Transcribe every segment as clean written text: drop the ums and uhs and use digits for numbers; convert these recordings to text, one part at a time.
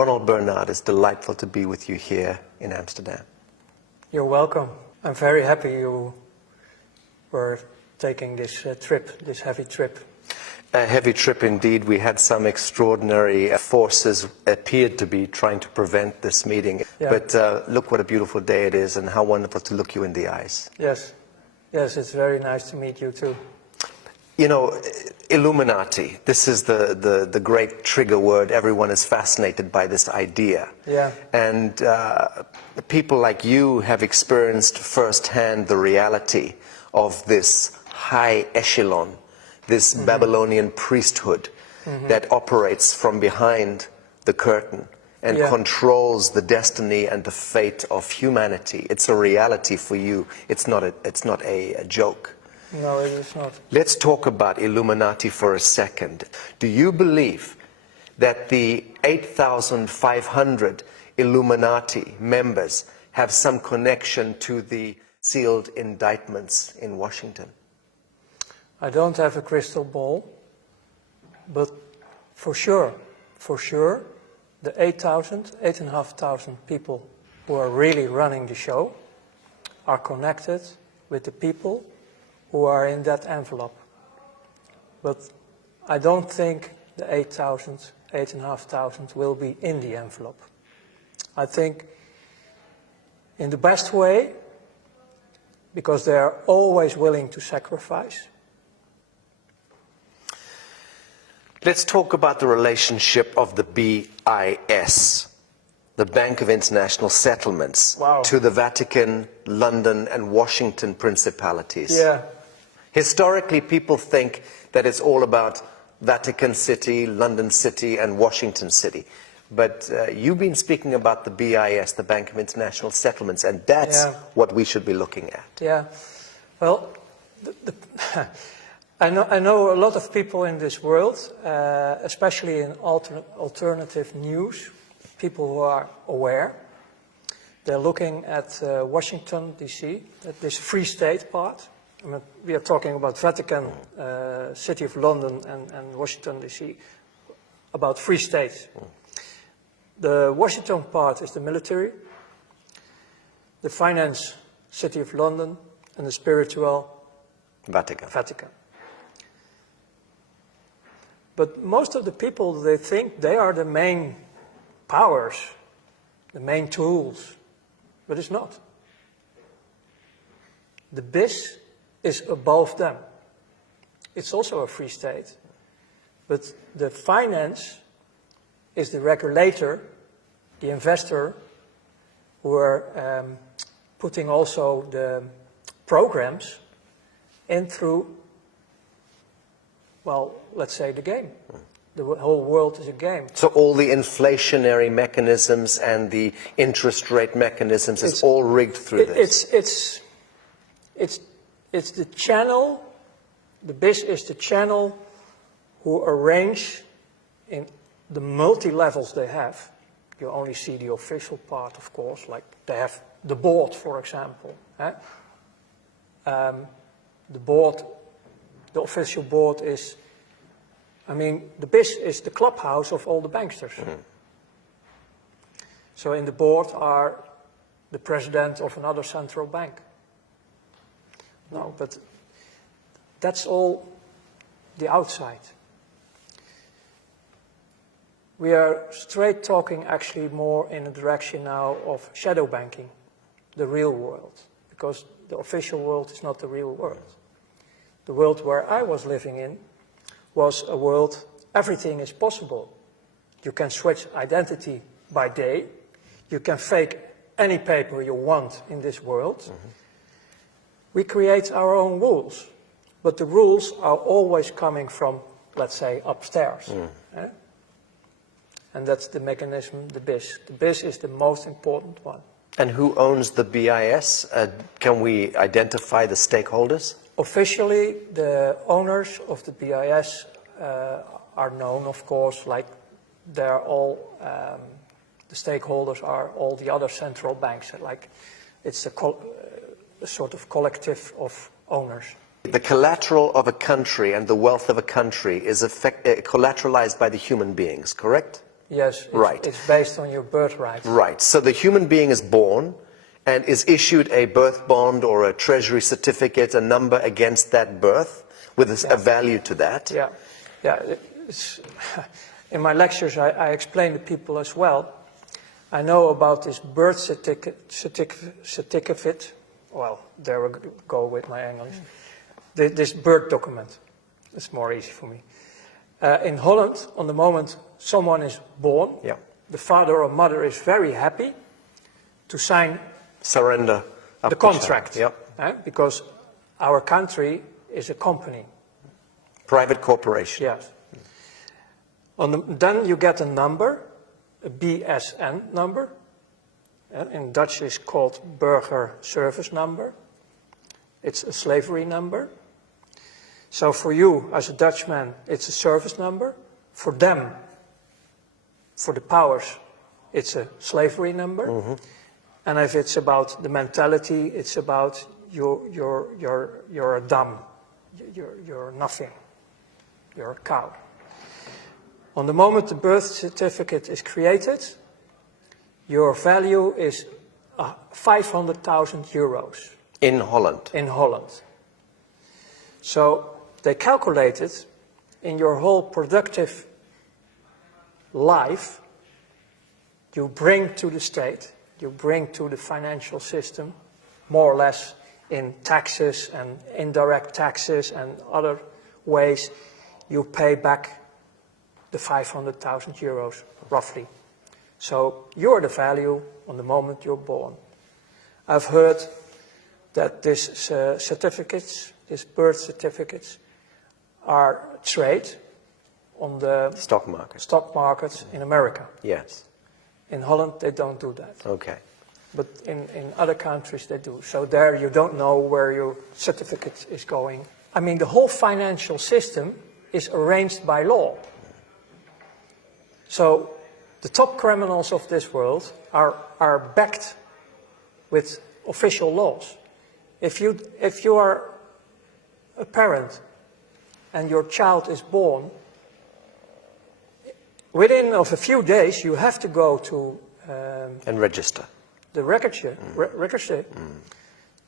Ronald Bernard, it's delightful to be with you here in Amsterdam. You're welcome. I'm very happy you were taking this trip, this heavy trip. A heavy trip indeed. We had some extraordinary forces appeared to be trying to prevent this meeting. Yeah. But look what a beautiful day it is and how wonderful to look you in the eyes. Yes, yes, it's very nice to meet you too. You know, Illuminati, this is the great trigger word. Everyone is fascinated by this idea. Yeah. And people like you have experienced firsthand the reality of this high echelon, this Babylonian priesthood that operates from behind the curtain and controls the destiny and the fate of humanity. It's a reality for you. It's not a joke. No, it is not. Let's talk about Illuminati for a second. Do you believe that the 8,500 Illuminati members have some connection to the sealed indictments in Washington? I don't have a crystal ball, but for sure, the 8,500 people who are really running the show are connected with the people who are in that envelope. But I don't think the 8,500 will be in the envelope. I think in the best way, because they are always willing to sacrifice. Let's talk about the relationship of the BIS, the Bank of International Settlements, to the Vatican, London, and Washington principalities. Yeah. Historically, people think that it's all about Vatican City, London City, and Washington City. But you've been speaking about the BIS, the Bank of International Settlements, and that's what we should be looking at. Yeah. Well, I know a lot of people in this world, especially in alternative news, people who are aware. They're looking at Washington, D.C., at this Free State part. I mean, we are talking about Vatican, City of London and Washington, D.C., about free states. The Washington part is the military, the finance, City of London, and the spiritual, Vatican. But most of the people, they think they are the main powers, the main tools, but it's not. The BIS is above them. It's also a free state. But the finance is the regulator, the investor, who are putting also the programs in through, well, let's say the game. The whole world is a game. So all the inflationary mechanisms and the interest rate mechanisms is all rigged through this? It's the channel, the BIS is the channel who arrange in the multi-levels they have. You only see the official part, of course, like they have the board, for example. The board, the official board is, I mean, the BIS is the clubhouse of all the banksters. So in the board are the president of another central bank. No, but that's all the outside. We are straight talking actually more in the direction now of shadow banking, the real world, because the official world is not the real world. The world where I was living in was a world, everything is possible. You can switch identity by day. You can fake any paper you want in this world. We create our own rules, but the rules are always coming from, let's say, upstairs. And that's the mechanism, the BIS. The BIS is the most important one. And who owns the BIS? Can we identify the stakeholders? Officially, the owners of the BIS are known, of course, like they're all, the stakeholders are all the other central banks. Like it's a sort of collective of owners. The collateral of a country and the wealth of a country is collateralized by the human beings, correct? Yes, Right. It's based on your birthright. Right. So the human being is born and is issued a birth bond or a treasury certificate, a number against that birth with a value to that. Yeah, yeah. In my lectures, I explain to people as well. I know about this birth certificate. Well, there we go with my English. This birth document. It's more easy for me. In Holland, on the moment someone is born, the father or mother is very happy to sign surrender the contract. Because our country is a company. Private corporation. Yes. Then you get a number, a BSN number. In Dutch it's called Burger Service Number. It's a slavery number. So for you, as a Dutchman, it's a service number. For them, for the powers, it's a slavery number. Mm-hmm. And if it's about the mentality, it's about you're a dumb, you're nothing, you're a cow. On the moment the birth certificate is created, your value is 500,000 euros. In Holland? In Holland. So they calculated in your whole productive life, you bring to the state, you bring to the financial system, more or less in taxes and indirect taxes and other ways, you pay back the 500,000 euros, roughly. So you're the value on the moment you're born. I've heard that these certificates, these birth certificates, are traded on the stock markets in America. Yes. In Holland, they don't do that. Okay. But in other countries, they do. So there you don't know where your certificate is going. I mean, the whole financial system is arranged by law. So the top criminals of this world are backed with official laws. If you are a parent and your child is born, within of a few days you have to go to and register the register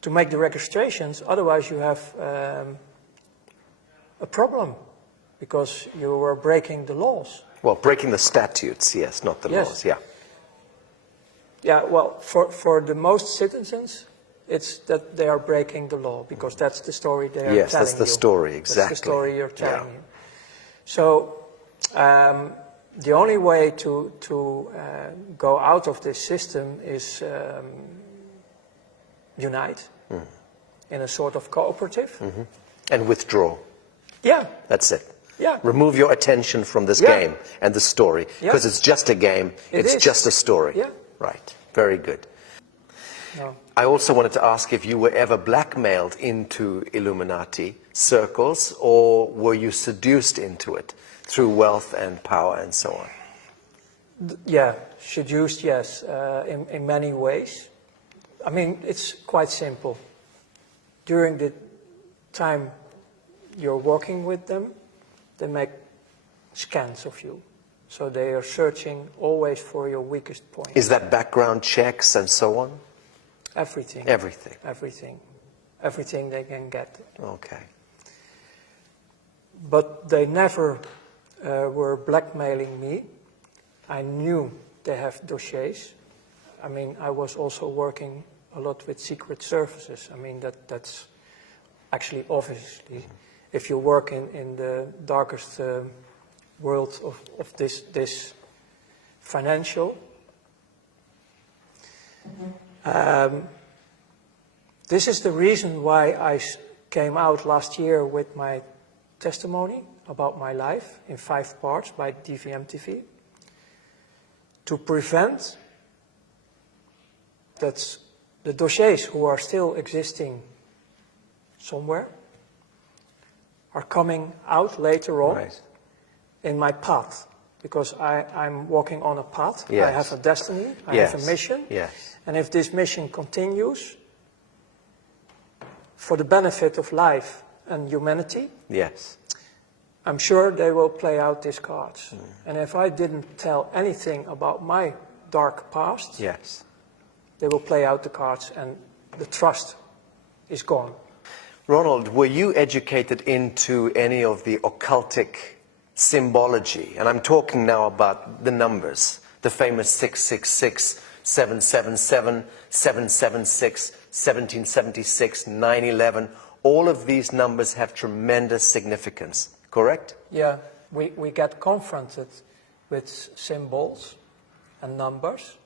to make the registrations. Otherwise, you have a problem because you are breaking the laws. Well, breaking the statutes, yes, not the laws. Yeah. Yeah. Well, for the most citizens, it's that they are breaking the law because that's the story they are telling you. Yes, that's the story, exactly. That's the story you're telling you. So the only way to go out of this system is unite in a sort of cooperative. Mm-hmm. And withdraw. Yeah. That's it. Yeah. Remove your attention from this game and the story, because it's just a game, it's just a story. Yeah. Right. Very good. No. I also wanted to ask if you were ever blackmailed into Illuminati circles, or were you seduced into it through wealth and power and so on? Yeah, seduced, yes, in many ways. I mean, it's quite simple. During the time you're working with them, they make scans of you. So they are searching always for your weakest point. Is that background checks and so on? Everything. Everything. Everything. Everything they can get. Okay. But they never were blackmailing me. I knew they have dossiers. I mean, I was also working a lot with secret services. I mean, that's actually obviously, if you work in the darkest world of this financial. This is the reason why I came out last year with my testimony about my life in 5 parts by DVM TV, to prevent that the dossiers who are still existing somewhere are coming out later on in my path, because I'm walking on a path. Yes. I have a destiny, I have a mission, and if this mission continues for the benefit of life and humanity, I'm sure they will play out these cards. And if I didn't tell anything about my dark past, Yes. they will play out the cards and the trust is gone. Ronald, were you educated into any of the occultic symbology? And I'm talking now about the numbers, the famous 666, 777, 776, 1776, 9/11. All of these numbers have tremendous significance, correct? Yeah, we get confronted with symbols and numbers,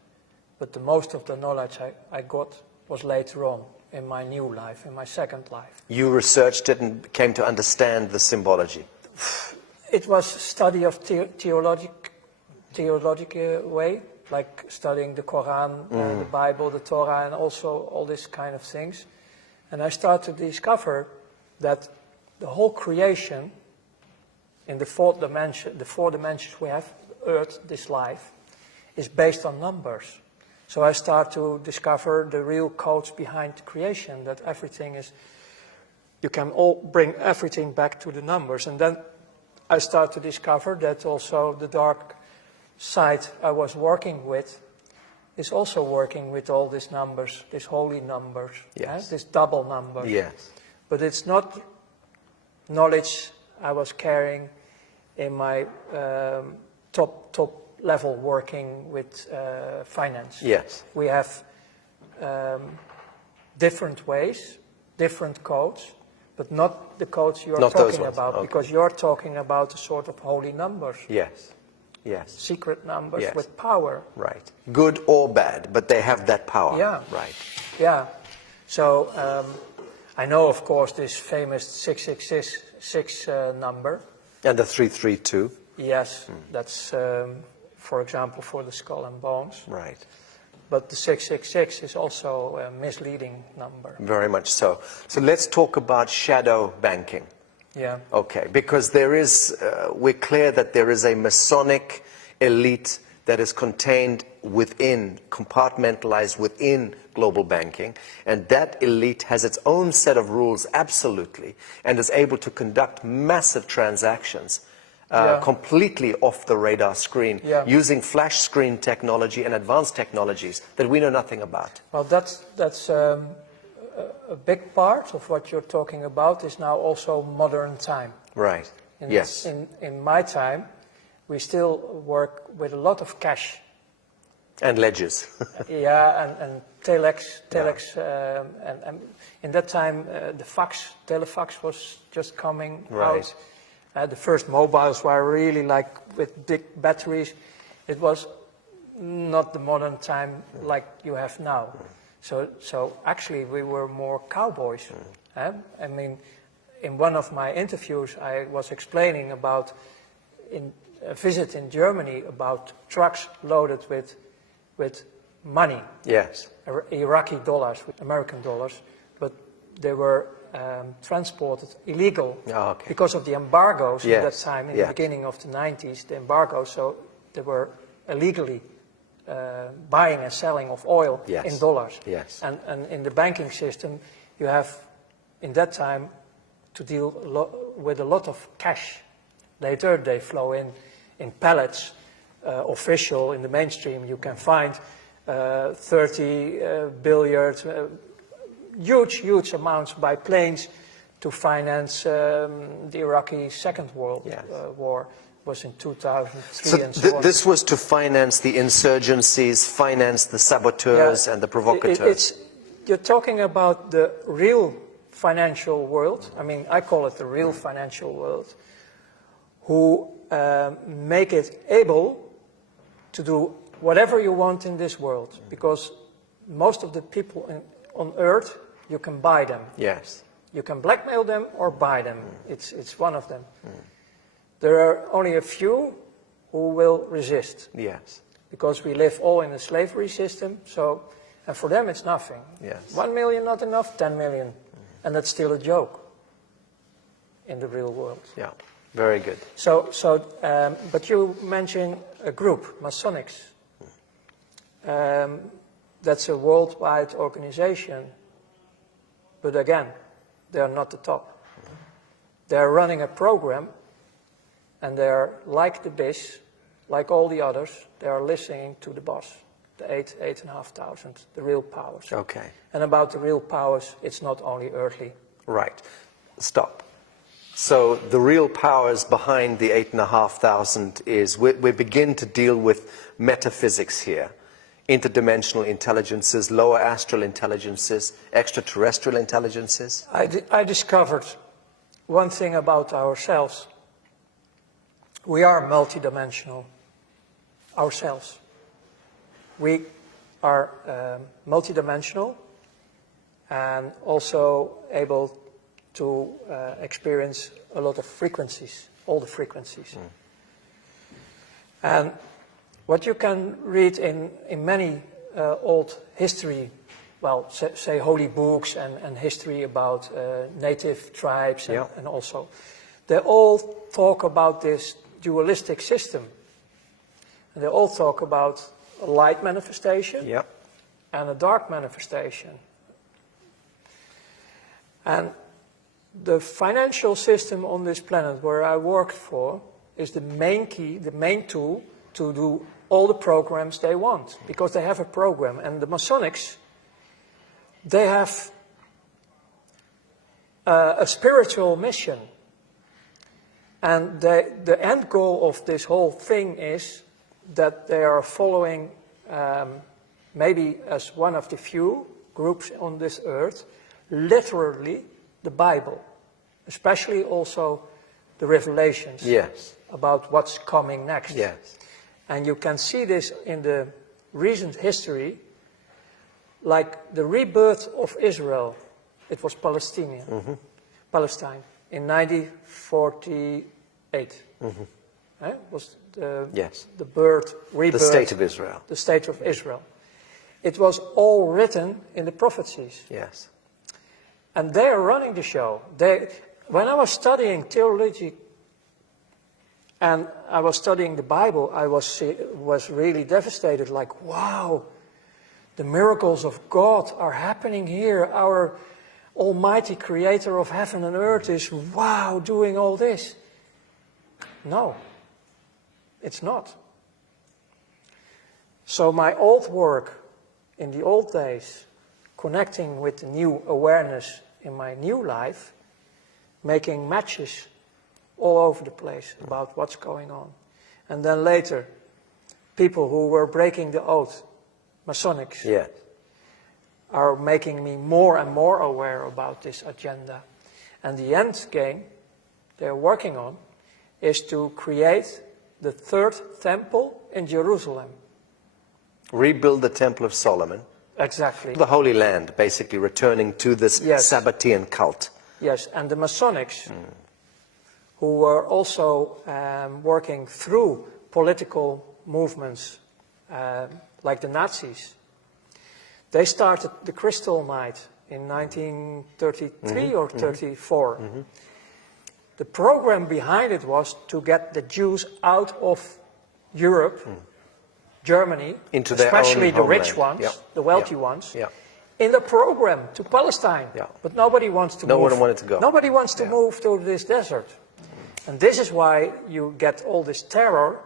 but the most of the knowledge I got was later on in my new life, in my second life. You researched it and came to understand the symbology. It was study of theological way, like studying the Quran, the Bible, the Torah, and also all these kind of things. And I started to discover that the whole creation in the four dimensions we have, Earth, this life, is based on numbers. So I start to discover the real codes behind creation, that everything is, you can all bring everything back to the numbers. And then I start to discover that also the dark side I was working with is also working with all these numbers, these holy numbers, yes. These double numbers. Yes. But it's not knowledge I was carrying in my top level working with finance. Yes. We have different ways, different codes, but not the codes you're not those talking ones. about, Okay. because you're talking about a sort of holy numbers. Yes. Yes. Secret numbers Yes. with power. Right. Good or bad, but they have that power. Yeah. Right. Yeah. So I know, of course, this famous 666 number. And the 332. Yes, that's, for example, for the skull and bones. Right. But the 666 is also a misleading number. Very much so. So let's talk about shadow banking. Yeah. Okay, because there is, we're clear that there is a Masonic elite that is contained within, compartmentalized within global banking, and that elite has its own set of rules, absolutely, and is able to conduct massive transactions completely off the radar screen, using flash screen technology and advanced technologies that we know nothing about. Well, that's a big part of what you're talking about is now also modern time. Right. Yes. In my time, we still work with a lot of cash. And ledgers. Yeah, and telex, and in that time the telefax was just coming out. The first mobiles were really like with big batteries. It was not the modern time like you have now. So actually we were more cowboys. I mean, in one of my interviews I was explaining about in a visit in Germany about trucks loaded with money. Yes. Iraqi dollars, American dollars, but they were transported illegal because of the embargoes at that time, in the beginning of the 90s, the embargoes, so they were illegally buying and selling of oil in dollars. Yes. And in the banking system, you have, in that time, to deal with a lot of cash. Later, they flow in pallets, official, in the mainstream, you can find 30 billion, huge amounts by planes to finance the Iraqi Second World War. Was in 2003 and so on. This was to finance the insurgencies, finance the saboteurs and the provocateurs. You're talking about the real financial world. I mean, I call it the real financial world, who make it able to do whatever you want in this world, because most of the people on Earth, you can buy them. Yes. You can blackmail them or buy them. It's one of them. There are only a few who will resist. Yes. Because we live all in a slavery system, so, and for them it's nothing. Yes. 1 million not enough, 10 million. And that's still a joke in the real world. Yeah, very good. But you mentioned a group, Masonics. That's a worldwide organization. But again, they are not the top. They are running a program And they're like the BIS, like all the others, they are listening to the boss, the 8,500, the real powers. Okay. And about the real powers, it's not only earthly. Right. Stop. So the real powers behind the 8,500 is we begin to deal with metaphysics here. Interdimensional intelligences, lower astral intelligences, extraterrestrial intelligences. I discovered one thing about ourselves. We are multidimensional, ourselves. We are multidimensional and also able to experience a lot of frequencies, all the frequencies. And what you can read in many old history, well, say holy books and history about native tribes and also, they all talk about this dualistic system. And they all talk about a light manifestation and a dark manifestation. And the financial system on this planet where I worked for is the main key, the main tool to do all the programs they want, because they have a program. And the Masonics, they have a spiritual mission. And the end goal of this whole thing is that they are following, maybe as one of the few groups on this earth, literally the Bible, especially also the Revelations about what's coming next. And you can see this in the recent history, like the rebirth of Israel. It was Palestine in 1948. Was the rebirth, the state of Israel. The state of Israel. It was all written in the prophecies. And they are running the show. When I was studying theology and I was studying the Bible, I was really devastated, like, wow, the miracles of God are happening here. Our almighty creator of heaven and earth is, wow, doing all this. No, it's not. So my old work in the old days, connecting with the new awareness in my new life, making matches all over the place about what's going on. And then later, people who were breaking the oath, Masonics, are making me more and more aware about this agenda. And the end game they're working on is to create the third temple in Jerusalem. Rebuild the Temple of Solomon. Exactly. The Holy Land, basically returning to this Sabbatean cult. Yes, and the Masonics, who were also working through political movements like the Nazis, they started the Crystal Night in 1933 or 34. The program behind it was to get the Jews out of Europe, Germany, into especially their own the rich homeland. ones, the wealthy ones, in the program to Palestine. But nobody wants to move. No one wanted to go. Nobody wants to move to this desert. And this is why you get all this terror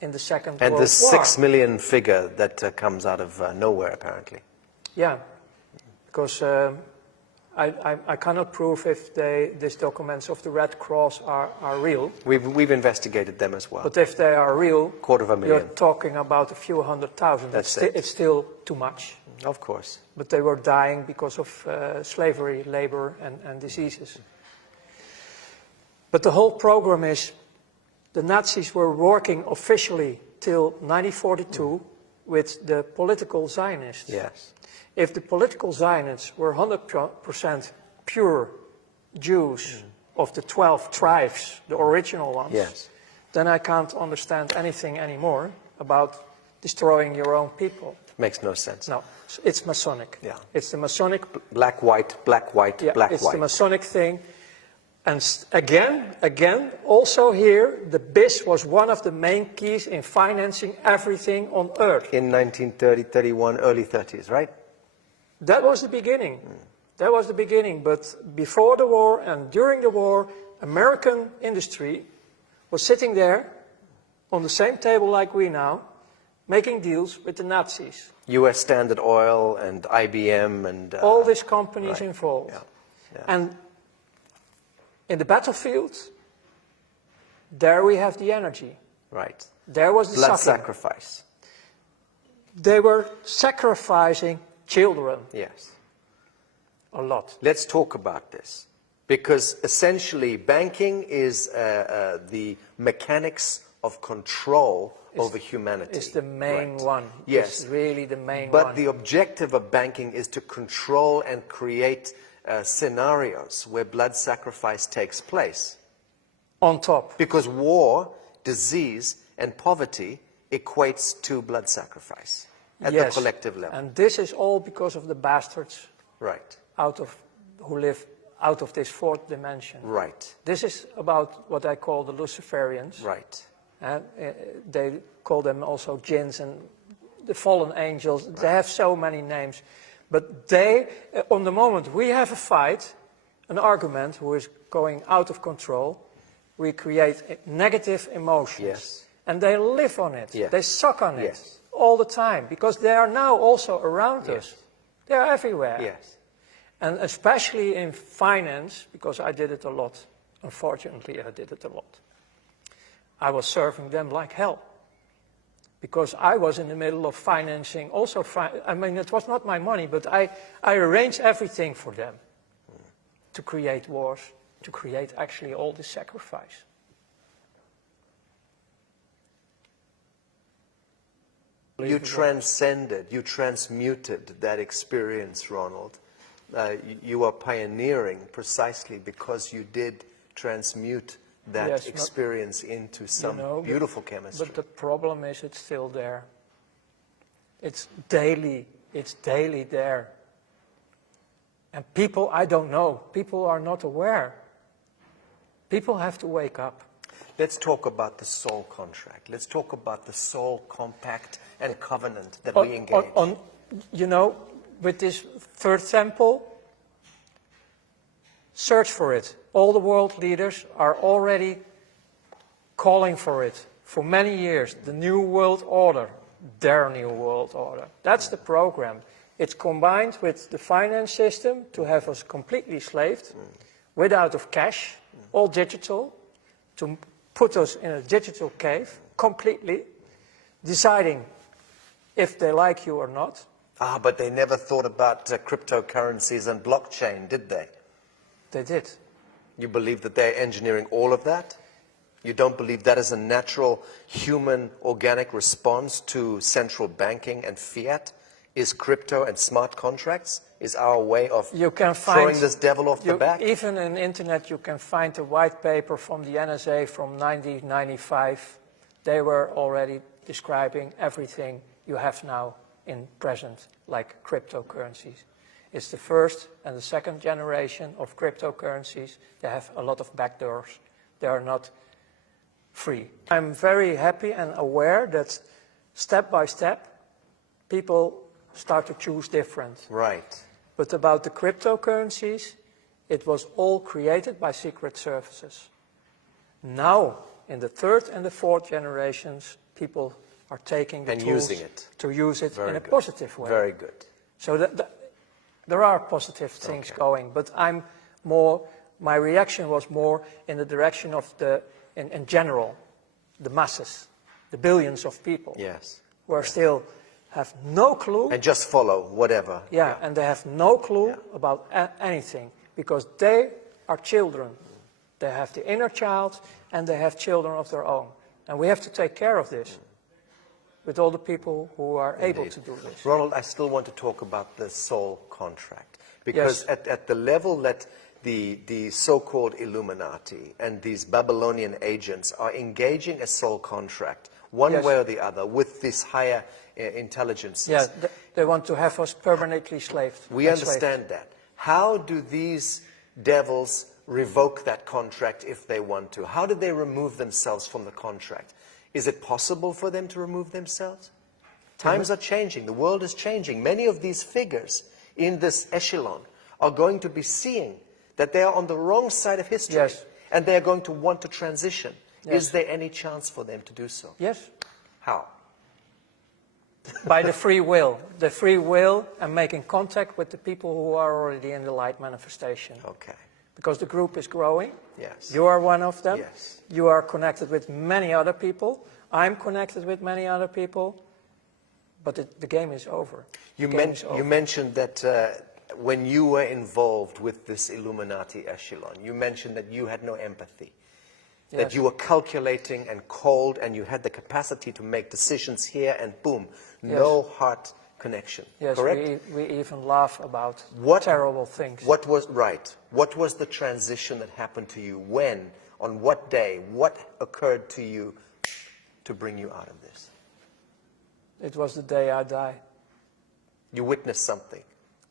in the Second World War. And the 6 million figure that comes out of nowhere, apparently. Yeah, because I cannot prove if these documents of the Red Cross are real. We've investigated them as well. But if they are real, 250,000. you're talking about a few 100,000. It's still too much. Of course. But they were dying because of slavery, labor, and diseases. But the whole program is, the Nazis were working officially till 1942 with the political Zionists. If the political Zionists were 100% pure Jews of the 12 tribes, the original ones, then I can't understand anything anymore about destroying your own people. Makes no sense. No, it's Masonic. It's the Masonic... Black, white, black, white, black, it's white. The Masonic thing. And again, also here, the BIS was one of the main keys in financing everything on earth. In 1930, 31, early 30s, right? That was the beginning. That was the beginning. But before the war and during the war, American industry was sitting there on the same table like we now, making deals with the Nazis. US Standard Oil and IBM and... all these companies right. involved. Yeah. Yeah. And in the battlefield, there we have the energy. Right. There was the Blood suffering. sacrifice. They were sacrificing children Yes. a lot. Let's talk about this. Because essentially banking is the mechanics of control over humanity. It's the main Right. one. Yes. It's really the main But one. the objective of banking is to control and create scenarios where blood sacrifice takes place. On top. Because war, disease, and poverty equates to blood sacrifice at the collective level. And this is all because of the bastards Right. who live out of this fourth dimension. Right. This is about what I call the Luciferians. Right. And they call them also jinns and the fallen angels. They have so many names. But they, on the moment we have a fight, an argument who is going out of control, we create negative emotions. Yes. And they live on it. Yes. They suck on it Yes. all the time because they are now also around Yes. us. They are everywhere. Yes. And especially in finance, because I did it a lot. Unfortunately, I did it a lot. I was serving them like hell. Because I was in the middle of financing also, I mean, it was not my money, but I arranged everything for them to create wars, to create actually all this sacrifice. You transcended, you transmuted that experience, Ronald. You are pioneering precisely because you did transmute that Yes, experience into some beautiful chemistry. But the problem is it's still there. It's daily there. And people, I don't know, people are not aware. People have to wake up. Let's talk about the soul contract. Let's talk about the soul compact and covenant that we engage. You know, with this third temple, search for it. All the world leaders are already calling for it for many years. The New World Order, their New World Order. That's the program. It's combined with the finance system to have us completely slaved, without of cash, all digital, to put us in a digital cave, completely, deciding if they like you or not. Ah, but they never thought about cryptocurrencies and blockchain, did they? They did. You believe that they're engineering all of that? You don't believe that is a natural human organic response to central banking and fiat? Is crypto and smart contracts? Is our way of throwing this devil off the back? Even on the internet you can find a white paper from the NSA from 1995. They were already describing everything you have now in present, like cryptocurrencies. It's the first and the second generation of cryptocurrencies. They have a lot of backdoors. They are not free. I'm very happy and aware that step by step, people start to choose different. Right. But about the cryptocurrencies, it was all created by secret services. Now, in the third and the fourth generations, people are taking the tools using it. to use it in a good. positive way. Very good. So there are positive things going, but my reaction was more in the direction of in general, the masses, the billions of people who are still have no clue. And just follow whatever. Yeah, and they have no clue about anything because they are children. They have the inner child and they have children of their own. And we have to take care of this with all the people who are able to do this. Ronald, I still want to talk about the soul contract because at the level that the so-called Illuminati and these Babylonian agents are engaging a soul contract one way or the other with these higher intelligences. Yeah, they want to have us permanently slaved. We understand that. How do these devils revoke that contract if they want to? How do they remove themselves from the contract? Is it possible for them to remove themselves? Times are changing. The world is changing. Many of these figures in this echelon are going to be seeing that they are on the wrong side of history. Yes. And they are going to want to transition Yes. Is there any chance for them to do so? Yes. How? By the free will and making contact with the people who are already in the light manifestation. Okay. Because the group is growing. Yes. You are one of them. Yes. You are connected with many other people. I'm connected with many other people. But the game is over. You mentioned that when you were involved with this Illuminati echelon, you mentioned that you had no empathy. That Yes. you were calculating and cold and you had the capacity to make decisions here and boom, no heart connection. Yes, correct? we even laugh about What- terrible things. What was right? What was the transition that happened to you? When? On what day? What occurred to you to bring you out of this? It was the day I died. You witnessed something.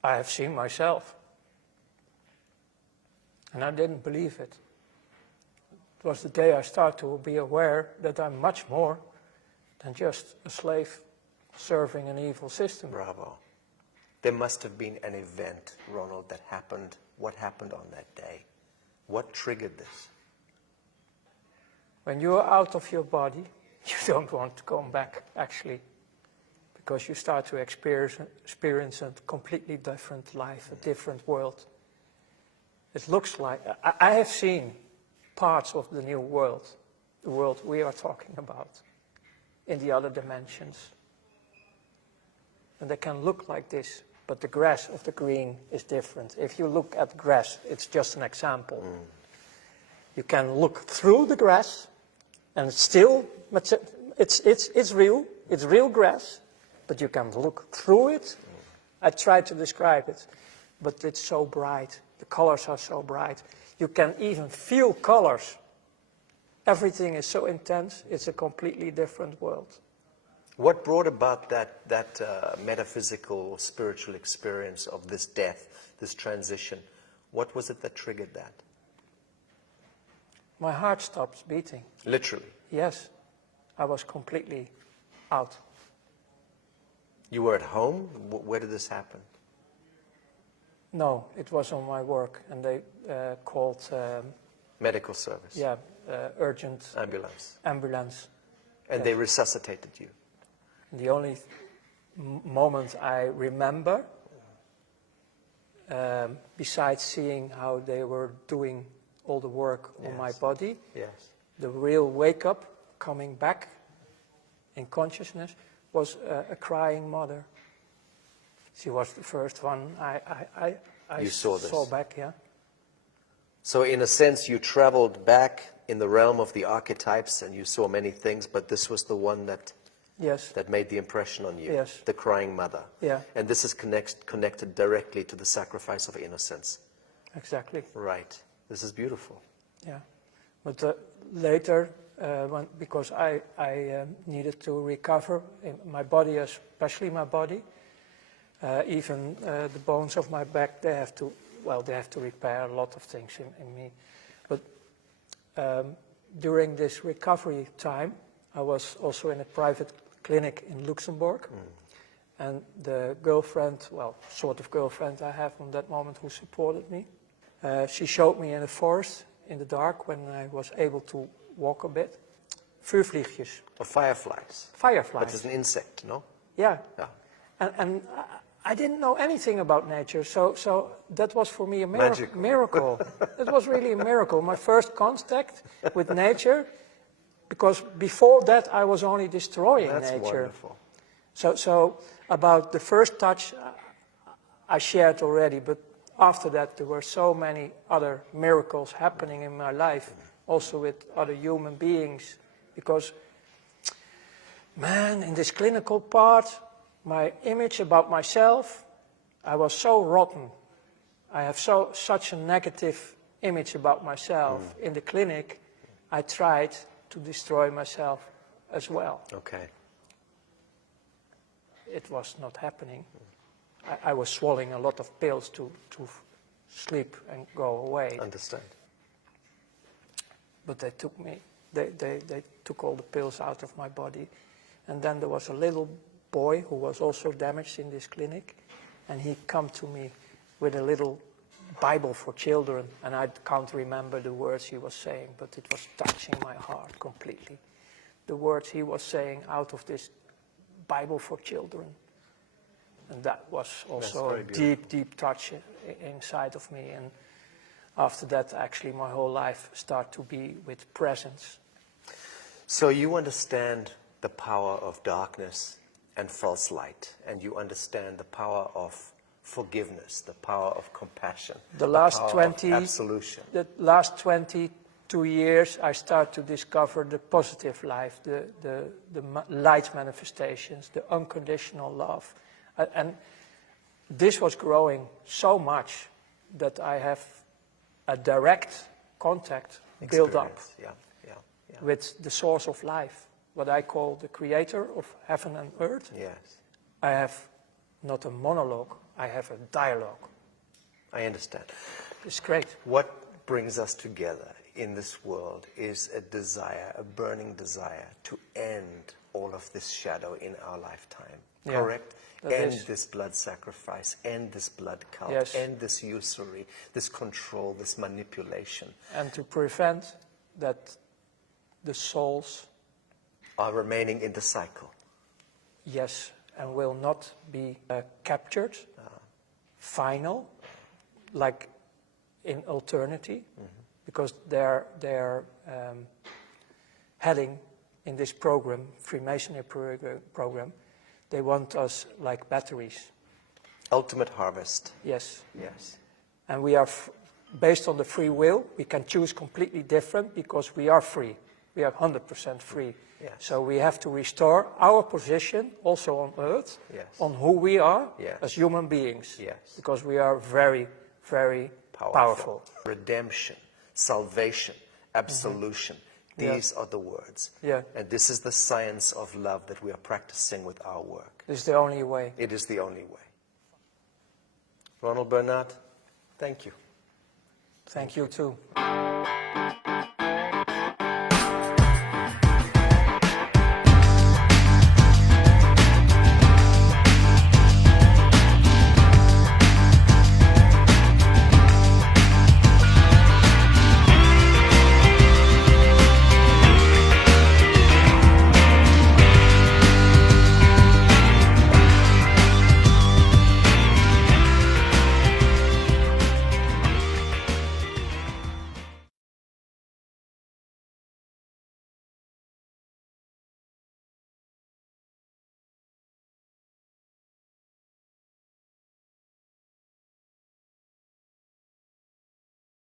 I have seen myself. And I didn't believe it. It was the day I started to be aware that I'm much more than just a slave serving an evil system. Bravo. There must have been an event, Ronald, that happened. What happened on that day? What triggered this? When you're out of your body, you don't want to come back, actually. Because you start to experience a completely different life, a different world. It looks like, I have seen parts of the new world, the world we are talking about, in the other dimensions. And they can look like this, but the grass of the green is different. If you look at grass, it's just an example. You can look through the grass, and still, it's real grass, but you can look through it. I tried to describe it, but it's so bright. The colors are so bright. You can even feel colors. Everything is so intense, it's a completely different world. What brought about that metaphysical, spiritual experience of this death, this transition? What was it that triggered that? My heart stops beating. Literally. Yes, I was completely out. You were at home? Where did this happen? No, it was on my work, and they called, Medical service? urgent Ambulance. And Yes. they resuscitated you? The only moment I remember, besides seeing how they were doing all the work on my body, Yes. the real wake-up, coming back in consciousness, was a crying mother. She was the first one I You saw this. back, yeah. So in a sense, you traveled back in the realm of the archetypes and you saw many things, but this was the one that Yes, made the impression on you, Yes. the crying mother. Yeah. And this is connected directly to the sacrifice of innocence. exactly, Right. This is beautiful. yeah. But later, because I needed to recover in my body, especially my body, even the bones of my back, they have to repair a lot of things in me. But during this recovery time, I was also in a private clinic in Luxembourg. And the girlfriend, well, sort of girlfriend I have from that moment who supported me, she showed me in the forest, in the dark, when I was able to walk a bit, vuurvliegjes, Or fireflies. fireflies. But it's an insect, no? Yeah. Yeah. And I didn't know anything about nature, so that was for me a Magical. miracle. It was really a miracle. My first contact with nature, because before that I was only destroying That's nature. wonderful. So about the first touch, I shared already, but after that there were so many other miracles happening in my life, also with other human beings, because, man, in this clinical part, my image about myself, I was so rotten. I have such a negative image about myself. In the clinic, I tried to destroy myself as well. Okay. It was not happening. I was swallowing a lot of pills to sleep and go away. Understand. But they took me, they took all the pills out of my body. And then there was a little boy who was also damaged in this clinic. And he come to me with a little Bible for children, and I can't remember the words he was saying, but it was touching my heart completely. The words he was saying out of this Bible for children. And that was also a deep, deep touch inside of me. And after that, actually, my whole life started to be with presence. So you understand the power of darkness and false light, and you understand the power of forgiveness, the power of compassion, The last power of absolution. The last 22 years, I start to discover the positive life, the light manifestations, the unconditional love. And this was growing so much that I have a direct contact built up with the source of life, what I call the creator of heaven and earth. Yes. I have not a monologue, I have a dialogue. I understand. It's great. What brings us together in this world is a desire, a burning desire to end all of this shadow in our lifetime. Yeah, correct? End this blood sacrifice, end this blood cult, Yes. end this usury, this control, this manipulation. And to prevent that the souls, Are remaining in the cycle. yes, and will not be captured, final, like in eternity, because they're heading in this program, Freemasonry program, they want us like batteries. Ultimate harvest. Yes. Yes. And we are, based on the free will, we can choose completely different because we are free. We are 100% free. Yes. So we have to restore our position also on earth, Yes. on who we are Yes. as human beings. Yes. Because we are very, very powerful. Redemption, salvation, absolution. These are the words. Yeah. And this is the science of love that we are practicing with our work. This is the only way. It is the only way. Ronald Bernard, thank you. Thank you too.